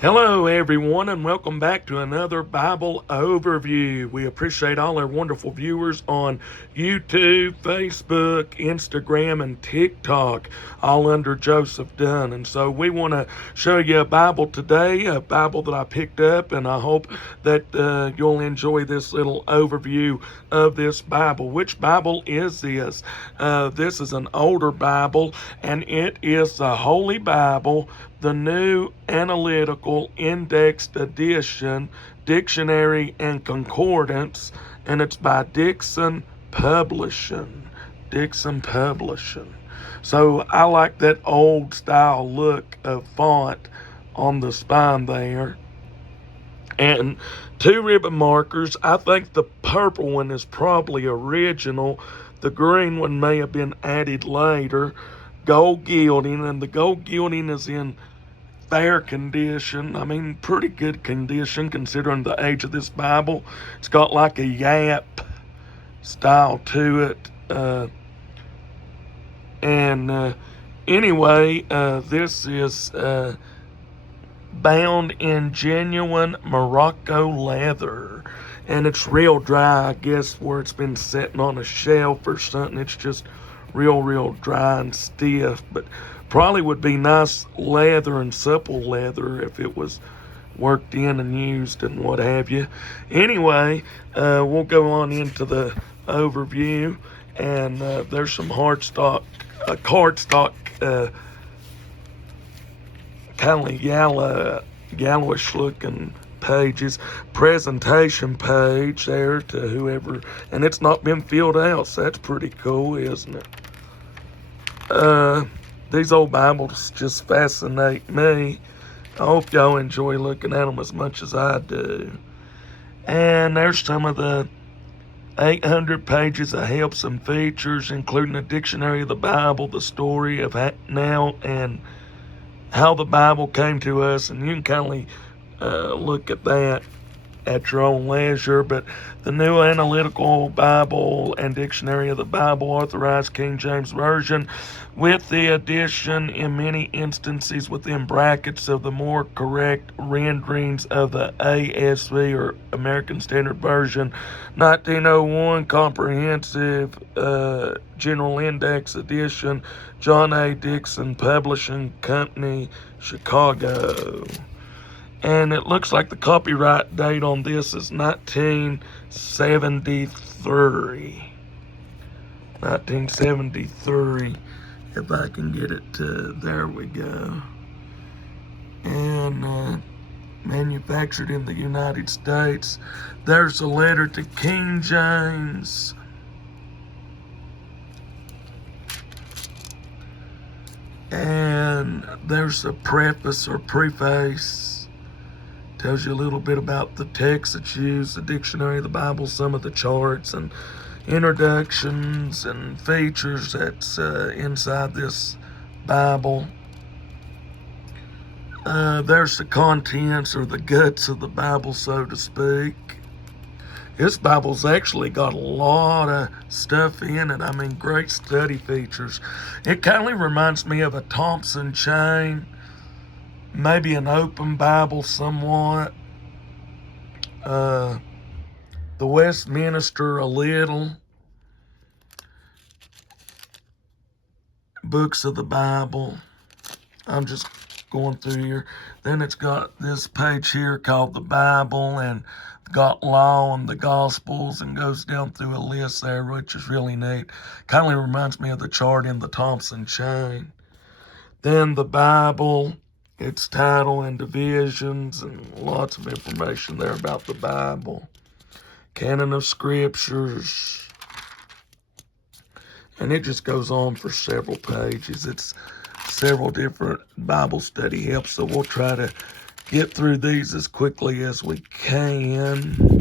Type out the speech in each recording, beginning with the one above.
Hello, everyone, and welcome back to another Bible overview. We appreciate all our wonderful viewers on YouTube, Facebook, Instagram, and TikTok, all under Joseph Dunn. And so we want to show you a Bible today, a Bible that I picked up, and I hope that you'll enjoy this little overview of this Bible. Which Bible is this? This is an older Bible, and it is the Holy Bible, the New Analytical Indexed Edition, Dictionary and Concordance, and it's by Dickson Publishing. Dickson Publishing. So I like that old style look of font on the spine there. And two ribbon markers. I think the purple one is probably original. The green one may have been added later. Gold gilding, and the gold gilding is in fair condition. I mean, pretty good condition considering the age of this Bible. It's got like a yap style to it. Anyway, this is bound in genuine Morocco leather. And it's real dry, I guess, where it's been sitting on a shelf or something. It's just real dry and stiff. But probably would be nice leather and supple leather if it was worked in and used and what have you. Anyway, we'll go on into the overview. And there's some cardstock, kind of yellowish looking pages. Presentation page there to whoever, and it's not been filled out, so that's pretty cool, isn't it? These old Bibles just fascinate me. I hope y'all enjoy looking at them as much as I do. And there's some of the 800 pages of helps and features, including a dictionary of the Bible, the story of now and how the Bible came to us, and you can kind of look at that at your own leisure. But the New Analytical Bible and Dictionary of the Bible, Authorized King James Version, with the addition in many instances within brackets of the more correct renderings of the ASV or American Standard Version, 1901 Comprehensive General Index Edition, John A. Dickson Publishing Company, Chicago. And it looks like the copyright date on this is 1973. 1973. If I can get it to, there we go. And manufactured in the United States. There's a letter to King James. And there's a preface or preface. Tells you a little bit about the text that's used, the dictionary of the Bible, some of the charts and introductions and features that's inside this Bible. There's the contents or the guts of the Bible, so to speak. This Bible's actually got a lot of stuff in it. I mean, great study features. It kind of reminds me of a Thompson chain, maybe an open Bible somewhat. The Westminster a little. Books of the Bible. I'm just going through here. Then it's got this page here called the Bible, and got law and the Gospels, and goes down through a list there, which is really neat. Kind of reminds me of the chart in the Thompson chain. Then the Bible, its title and divisions, and lots of information there about the Bible. Canon of Scriptures. And it just goes on for several pages. It's several different Bible study helps, so we'll try to get through these as quickly as we can.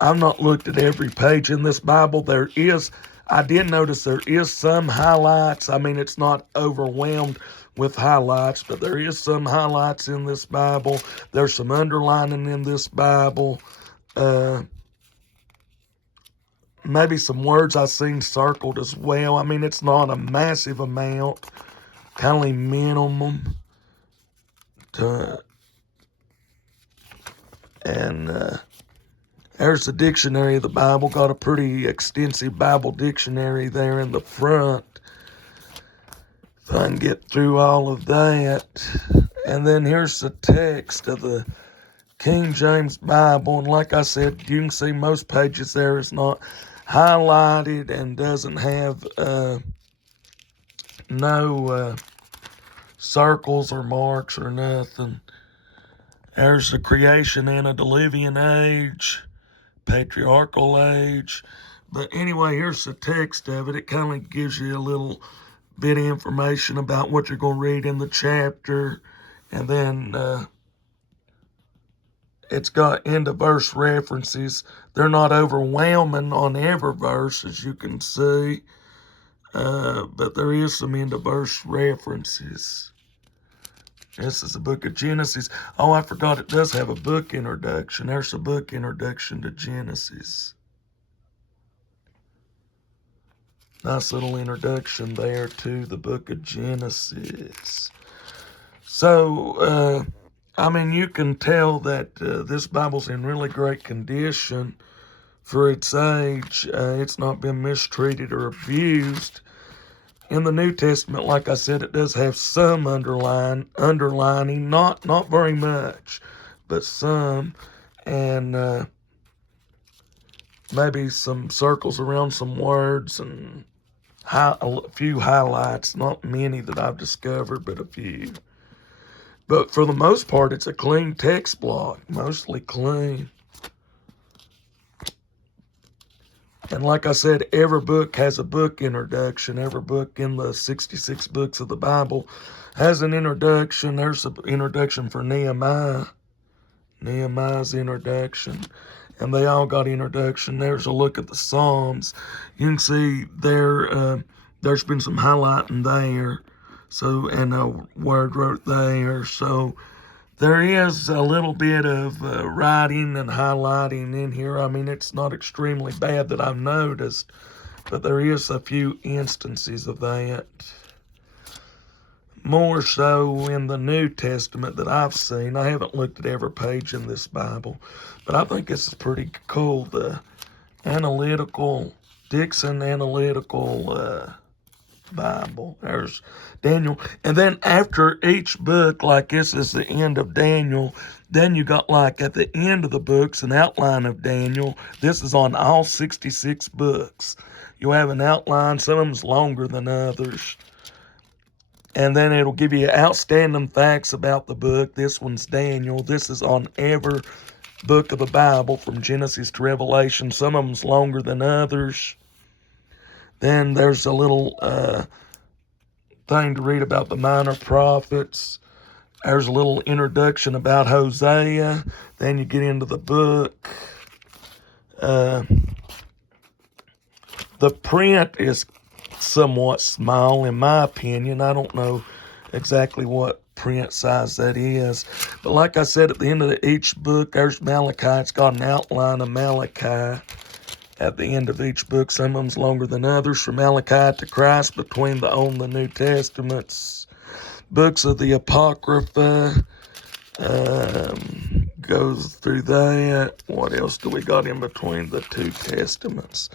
I've not looked at every page in this Bible. I did notice there is some highlights. I mean, it's not overwhelmed with highlights, but there is some highlights in this Bible. There's some underlining in this Bible. Maybe some words I've seen circled as well. I mean, it's not a massive amount, kind of minimum. And there's the dictionary of the Bible. Got a pretty extensive Bible dictionary there in the front. If I can get through all of that. And then here's the text of the King James Bible. And like I said, you can see most pages there is not highlighted and doesn't have no circles or marks or nothing. There's the creation antediluvian age, patriarchal age. But anyway, here's the text of it. It kind of gives you a little bit of information about what you're going to read in the chapter. And then it's got end of verse references. They're not overwhelming on every verse, as you can see. But there is some end of verse references. This is the book of Genesis. Oh, I forgot it does have a book introduction. There's a book introduction to Genesis. Nice little introduction there to the book of Genesis. So, I mean, you can tell that this Bible's in really great condition for its age. It's not been mistreated or abused. In the New Testament, like I said, it does have some underlining, not very much, but some, and maybe some circles around some words and a few highlights. Not many that I've discovered, but a few. But for the most part, it's a clean text block, mostly clean. And like I said, every book has a book introduction. Every book in the 66 books of the Bible has an introduction. There's an introduction for Nehemiah. Nehemiah's introduction. And they all got introduction. There's a look at the Psalms. You can see there's been some highlighting there. So, and a word wrote there. So there is a little bit of writing and highlighting in here. I mean, it's not extremely bad that I've noticed, but there is a few instances of that. More so in the New Testament that I've seen. I haven't looked at every page in this Bible, but I think this is pretty cool. The Dickson Analytical Bible. There's Daniel. And then after each book, like this is the end of Daniel, then you got like at the end of the books an outline of Daniel. This is on all 66 books. You have an outline. Some of them's longer than others. And then it'll give you outstanding facts about the book. This one's Daniel. This is on every book of the Bible from Genesis to Revelation. Some of them's longer than others. Then there's a little thing to read about the minor prophets. There's a little introduction about Hosea. Then you get into the book. The print is somewhat small, in my opinion. I don't know exactly what print size that is. But like I said, at the end of each book, there's Malachi. It's got an outline of Malachi. At the end of each book, some of them's longer than others. From Malachi to Christ, between the Old and the New Testaments. Books of the Apocrypha goes through that. What else do we got in between the two Testaments?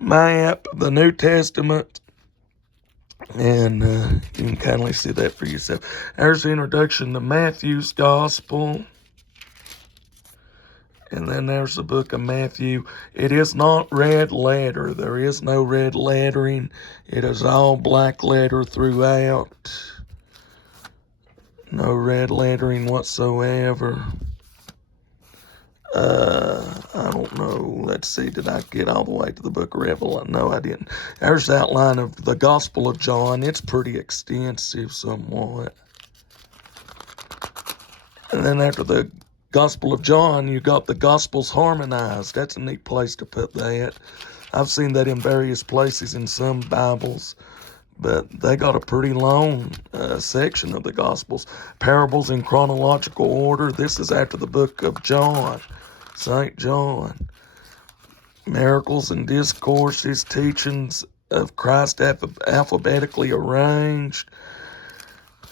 Map, the New Testament, and you can kindly see that for yourself. There's the introduction to Matthew's Gospel. And then there's the book of Matthew. It is not red letter. There is no red lettering. It is all black letter throughout. No red lettering whatsoever. I don't know. Let's see. Did I get all the way to the book of Revelation? No, I didn't. There's the outline of the Gospel of John. It's pretty extensive somewhat. And then after the Gospel of John, you got the Gospels harmonized. That's a neat place to put that. I've seen that in various places in some Bibles, but they got a pretty long section of the Gospels. Parables in chronological order. This is after the book of John, St. John. Miracles and discourses, teachings of Christ alphabetically arranged.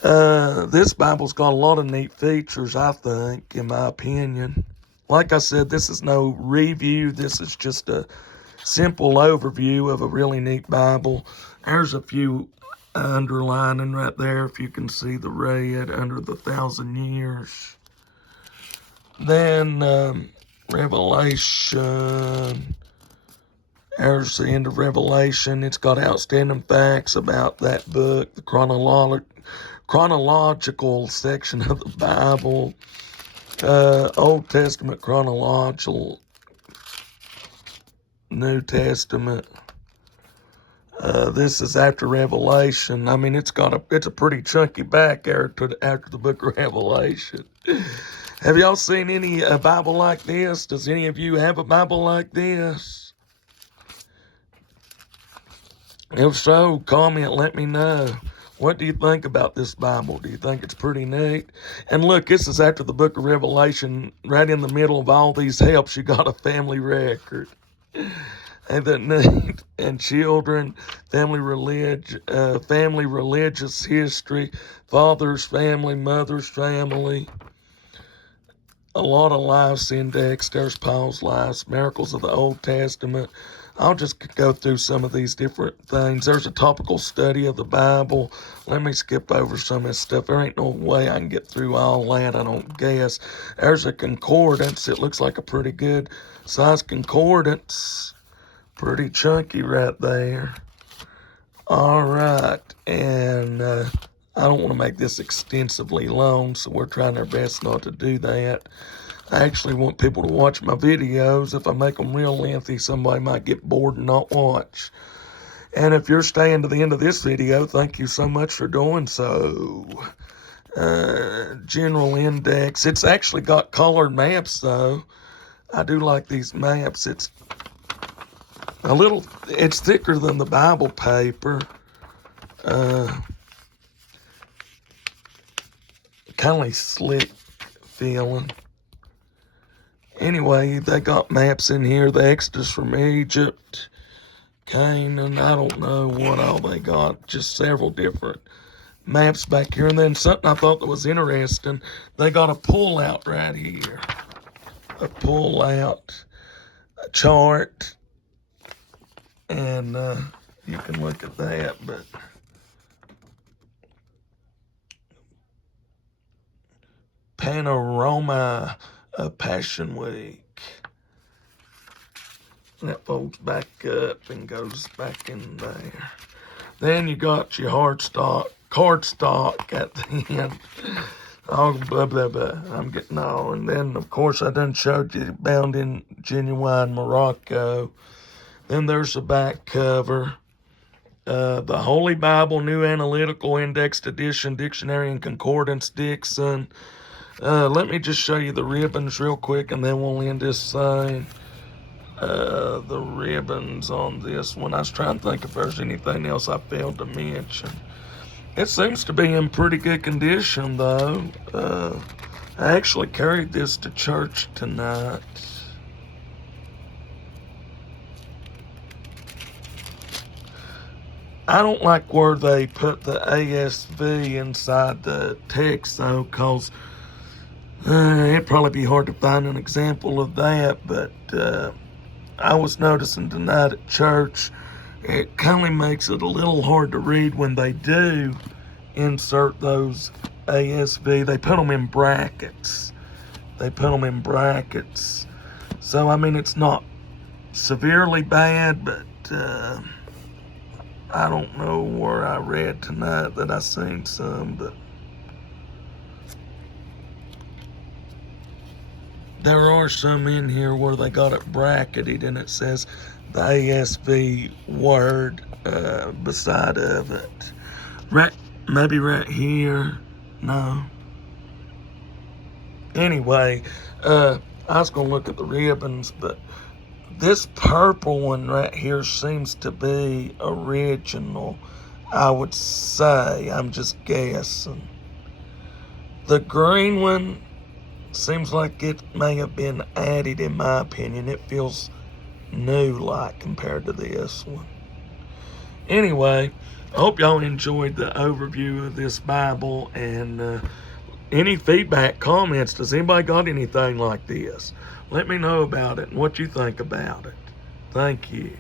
This Bible's got a lot of neat features, I think, in my opinion. Like I said, this is no review. This is just a simple overview of a really neat Bible. There's a few underlining right there, if you can see the red under the 1,000 years. Then Revelation. There's the end of Revelation. It's got outstanding facts about that book, the chronological section of the Bible, Old Testament chronological, New Testament. This is after Revelation. I mean, it's a pretty chunky back after the book of Revelation. Have y'all seen any Bible like this? Does any of you have a Bible like this? If so, comment, let me know. What do you think about this Bible? Do you think it's pretty neat? And look, this is after the book of Revelation. Right in the middle of all these helps, you got a family record. And that neat. And children, family religious history, father's family, mother's family. A lot of lives indexed. There's Paul's lives, miracles of the Old Testament. I'll just go through some of these different things. There's a topical study of the Bible. Let me skip over some of this stuff. There ain't no way I can get through all that, I don't guess. There's a concordance. It looks like a pretty good size concordance. Pretty chunky right there. All right. And I don't want to make this extensively long, so we're trying our best not to do that. I actually want people to watch my videos. If I make them real lengthy, somebody might get bored and not watch. And if you're staying to the end of this video, thank you so much for doing so. General index. It's actually got colored maps, though. I do like these maps. It's thicker than the Bible paper. Kind of slick feeling. Anyway, they got maps in here. The Exodus from Egypt, Canaan, I don't know what all they got. Just several different maps back here. And then something I thought that was interesting, they got a pull-out right here. A pull-out chart. And you can look at that, but panorama of Passion Week. That folds back up and goes back in there. Then you got your cardstock at the end. Oh, blah, blah, blah. I'm getting all. And then, of course, I done showed you bound in genuine Morocco. Then there's the back cover. The Holy Bible, New Analytical Indexed Edition, Dictionary and Concordance, Dickson. Let me just show you the ribbons real quick, and then we'll end this thing. The ribbons on this one. I was trying to think if there's anything else I failed to mention. It seems to be in pretty good condition, though. I actually carried this to church tonight. I don't like where they put the ASV inside the text, though, because it'd probably be hard to find an example of that, but I was noticing tonight at church, it kind of makes it a little hard to read when they do insert those ASV. They put them in brackets. So, I mean, it's not severely bad, but I don't know where I read tonight that I seen some, but there are some in here where they got it bracketed and it says the ASV word beside of it. Maybe right here. No. Anyway, I was going to look at the ribbons, but this purple one right here seems to be original, I would say. I'm just guessing. The green one seems like it may have been added, in my opinion. It feels new-like compared to this one. Anyway, I hope y'all enjoyed the overview of this Bible, and any feedback, comments, does anybody got anything like this? Let me know about it and what you think about it. Thank you.